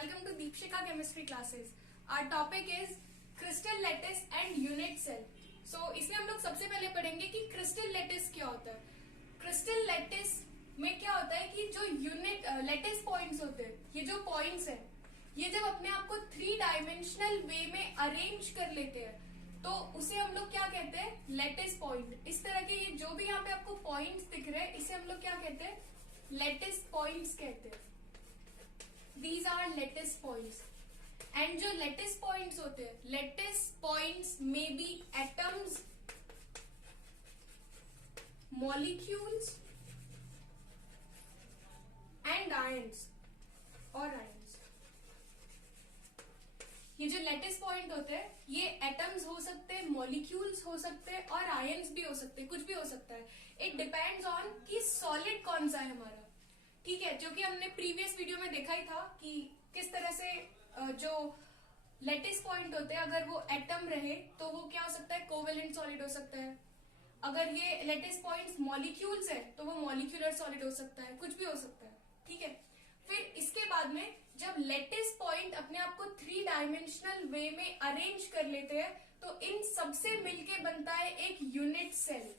Welcome to Deepshika Chemistry Classes. Our topic is crystal lattice and unit cell. So इसमें हम लोग सबसे पहले पढ़ेंगे कि crystal lattice क्या होता है. Crystal lattice में क्या होता है कि जो यूनिट lattice points होते हैं, ये जो points है, ये जब अपने आप को 3 डायमेंशनल वे में अरेंज कर लेते हैं तो उसे हम लोग क्या कहते हैं, लैटिस पॉइंट. इस तरह के ये जो भी यहाँ पे आपको पॉइंट्स दिख रहे हैं इसे हम लोग क्या कहते हैं, लैटिस पॉइंट्स कहते हैं. These are lattice points. And जो लैटिस पॉइंट्स होते हैं, lattice points may be atoms, molecules and ions और आयंस. ये जो लैटिस पॉइंट होते हैं ये एटम्स हो सकते हैं, मॉलिक्यूल्स हो सकते हैं और आयंस भी हो सकते हैं, कुछ भी हो सकता है. इट डिपेंड्स ऑन कि सॉलिड कौन सा है हमारा. ठीक है, जो कि हमने प्रीवियस वीडियो में देखा ही था कि किस तरह से जो लैटिस पॉइंट होते हैं अगर वो एटम रहे तो वो क्या हो सकता है, कोवेलेंट सॉलिड हो सकता है. अगर ये लैटिस पॉइंट्स मॉलिक्यूल्स है तो वो मॉलिक्यूलर सॉलिड हो सकता है, कुछ भी हो सकता है. ठीक है, फिर इसके बाद में जब लैटिस पॉइंट अपने आप को 3 डायमेंशनल वे में अरेंज कर लेते हैं तो इन सबसे मिलके बनता है एक यूनिट सेल.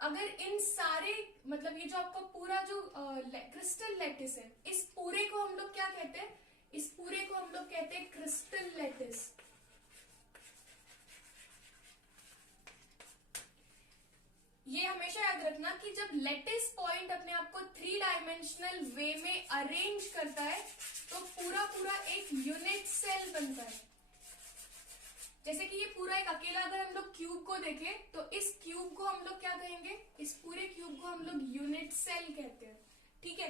अगर इन सारे मतलब ये जो आपका पूरा जो क्रिस्टल लैटिस है, इस पूरे को हम लोग क्या कहते हैं, इस पूरे को हम लोग कहते हैं क्रिस्टल लैटिस. ये हमेशा याद रखना कि जब लैटिस पॉइंट अपने आप को 3 डायमेंशनल वे में अरेंज करता है तो पूरा पूरा एक यूनिट सेल बनता है. जैसे कि ये पूरा एक अकेला अगर हम लोग क्यूब को देखें तो इस क्यूब को हम लोग क्या कहेंगे, इस पूरे क्यूब को हम लोग यूनिट सेल कहते हैं. ठीक है,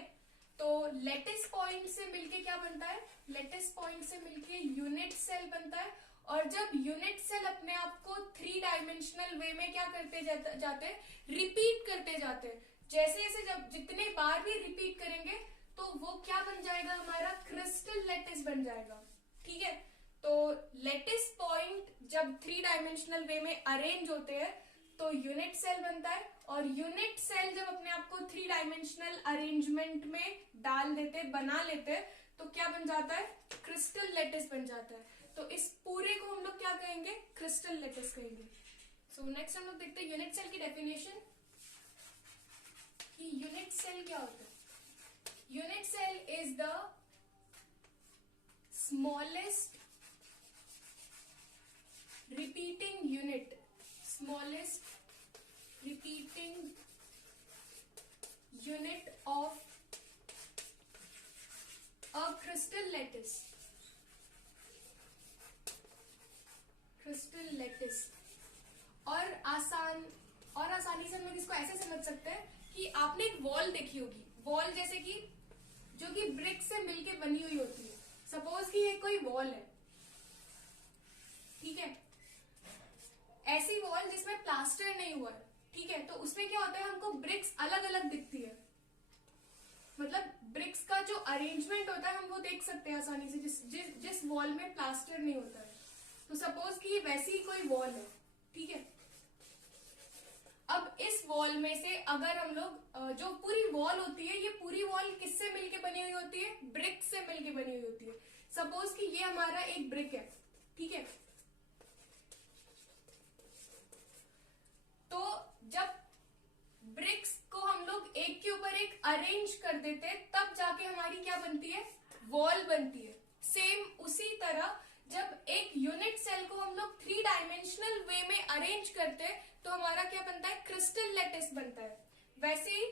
तो लैटिस पॉइंट से मिलके क्या बनता है, लैटिस पॉइंट से मिलके यूनिट सेल बनता है. और जब यूनिट सेल अपने आप को 3 डायमेंशनल वे में क्या करते जाते हैं, रिपीट करते जाते हैं. जैसे जैसे जब जितने बार भी रिपीट करेंगे तो वो क्या बन जाएगा, हमारा क्रिस्टल लैटिस बन जाएगा. ठीक है, तो लैटिस पॉइंट जब 3 डायमेंशनल वे में अरेंज होते हैं तो यूनिट सेल बनता है. और यूनिट सेल जब अपने आप को 3 डायमेंशनल अरेंजमेंट में डाल देते, बना लेते तो क्या बन जाता है, क्रिस्टल लैटिस बन जाता है. तो इस पूरे को हम लोग क्या कहेंगे, क्रिस्टल लैटिस कहेंगे. सो नेक्स्ट हम लोग देखते हैं यूनिट सेल की डेफिनेशन कि यूनिट सेल क्या होता है. Unit cell is the smallest repeating unit, smallest repeating unit of a crystal lattice. crystal lattice. और आसानी से हम लोग इसको ऐसे समझ सकते हैं कि आपने एक वॉल देखी होगी, वॉल जैसे कि जो कि ब्रिक से मिलके बनी हुई होती है. सपोज कि ये कोई वॉल है, ठीक है, ऐसी वॉल जिसमें प्लास्टर नहीं हुआ है. ठीक है, तो उसमें क्या होता है, हमको ब्रिक्स अलग अलग दिखती है. मतलब ब्रिक्स का जो अरेंजमेंट होता है हम वो देख सकते हैं आसानी से जिस वॉल में प्लास्टर नहीं होता है. तो सपोज कि वैसी कोई वॉल है. ठीक है, अब इस वॉल में से अगर हम लोग जो पूरी वॉल होती है, ये पूरी वॉल किससे मिलके बनी हुई होती है, ब्रिक से मिलके बनी हुई होती है. सपोज कि ये हमारा एक ब्रिक है. ठीक है, तो जब ब्रिक्स को हम लोग एक के ऊपर एक अरेंज कर देते हैं तब जाके हमारी क्या बनती है, वॉल बनती है. सेम उसी तरह जब एक यूनिट सेल को हम लोग 3 डायमेंशनल वे में अरेंज करते हैं तो हमारा क्या बनता है, क्रिस्टल लैटिस बनता है. वैसे ही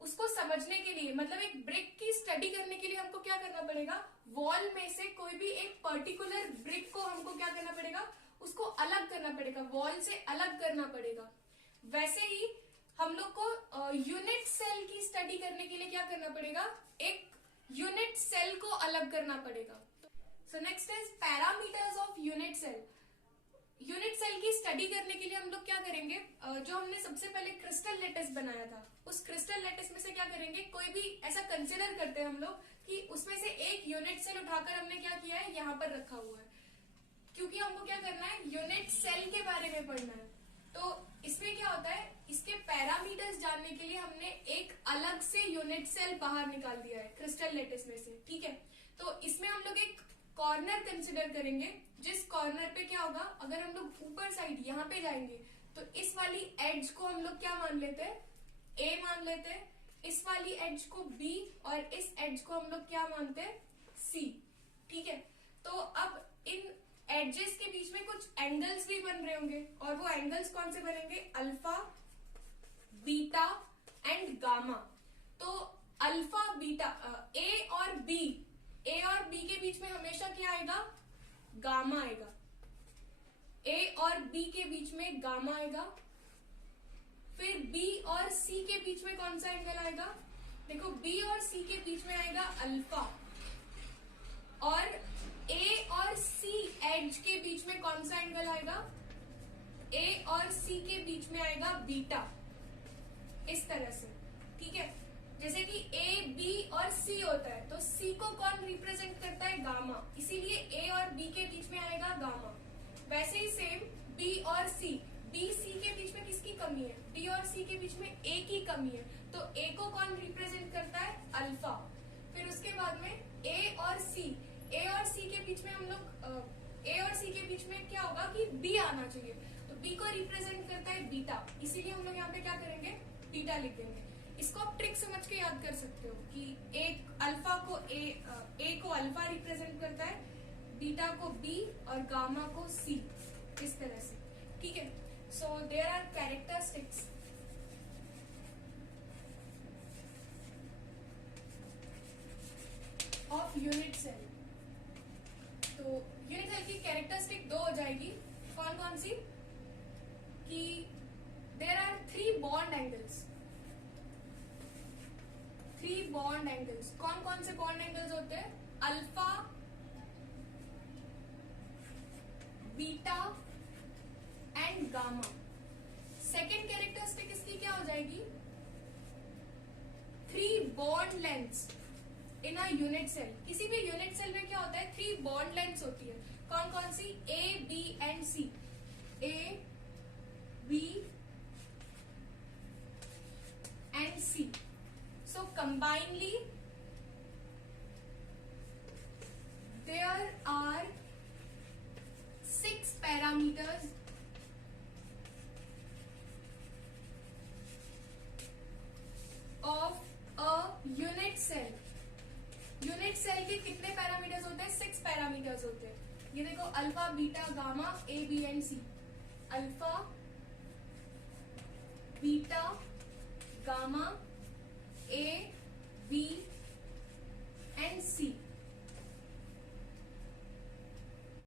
उसको समझने के लिए, मतलब एक ब्रिक की स्टडी करने के लिए हमको क्या करना पड़ेगा, वॉल में से कोई भी एक पर्टिकुलर ब्रिक को हमको क्या करना पड़ेगा, उसको अलग करना पड़ेगा, वॉल से अलग करना पड़ेगा. वैसे ही हम लोग को यूनिट सेल की स्टडी करने के लिए क्या करना पड़ेगा, एक यूनिट सेल को अलग करना पड़ेगा. So next is parameters of unit cell. Unit cell की स्टडी करने के लिए हम लोग क्या करेंगे, जो हमने सबसे पहले क्रिस्टल लैटिस बनाया था उस क्रिस्टल लैटिस में से क्या करेंगे, कोई भी ऐसा कंसिडर करते हैं हम लोग कि उसमें से एक यूनिट सेल उठाकर हमने क्या किया है, यहाँ पर रखा हुआ है. क्योंकि हमको क्या करना है, यूनिट सेल के बारे में पढ़ना है. तो इसमें क्या होता है, इसके पैरामीटर्स जानने के लिए हमने एक अलग से यूनिट सेल बाहर निकाल दिया है क्रिस्टल लैटिस में से. ठीक है, तो इसमें हम लोग एक कॉर्नर कंसिडर करेंगे, जिस कॉर्नर पे क्या होगा, अगर हम लोग ऊपर साइड यहाँ पे जाएंगे तो इस वाली एज को हम लोग क्या मान लेते हैं, ए मान लेते हैं, इस वाली एज को बी और इस एज को हम लोग क्या मानते हैं, सी। ठीक है, तो अब इन एजेस के बीच में कुछ एंगल्स भी बन रहे होंगे, और वो एंगल्स कौन से बनेंगे, अल्फा, बीटा एंड गामा। तो अल्फा, बीटा, ए और बी के बीच में हमेशा क्या आएगा, गामा आएगा। ए और बी के बीच में गामा आएगा। फिर बी और सी के बीच में कौन सा एंगल आएगा, देखो बी और सी के बीच में आएगा अल्फा, और ए और सी एज के बीच में कौन सा एंगल आएगा, ए और सी के बीच में आएगा बीटा, इस तरह से। ठीक है, जैसे कि ए बी और सी होता है तो सी को कौन रिप्रेजेंट करता है, गामा, इसीलिए ए और बी के बीच में आएगा गामा। वैसे ही सेम बी और सी, बी सी के बीच में किसकी कमी है, बी और सी के बीच में ए की कमी है, तो ए को कौन रिप्रेजेंट करता है, अल्फा। फिर उसके बाद में ए और सी के बीच में हम लोग ए और सी के बीच में क्या होगा कि बी आना चाहिए, तो बी को रिप्रेजेंट करता है बीटा, इसीलिए हम लोग यहाँ पे क्या करेंगे, बीटा लिख देंगे। इसको आप ट्रिक समझ के याद कर सकते हो कि एक अल्फा को ए को अल्फा रिप्रेजेंट करता है, बीटा को बी और गामा को सी, इस तरह से। ठीक है, so there are characteristics of unit cell. तो यूनिट सेल की कैरेक्टरिस्टिक दो हो जाएगी, कौन कौन सी, कि there are 3 bond angles. 3 bond angles, कौन कौन से बॉन्ड एंगल्स होते हैं, alpha, beta and gamma. Second characteristic इसकी क्या हो जाएगी, 3 bond lengths in a unit cell. किसी भी यूनिट सेल में क्या होता है, 3 बॉन्ड लेंथ्स होती है, कौन कौन सी, A B and C, A B and C. So combinedly there are 6 parameters of a unit cell। Unit cell के कितने पैरामीटर्स होते हैं, 6 पैरामीटर्स होते हैं। ये देखो alpha, beta, gamma, a B and c. Alpha, beta, gamma, a B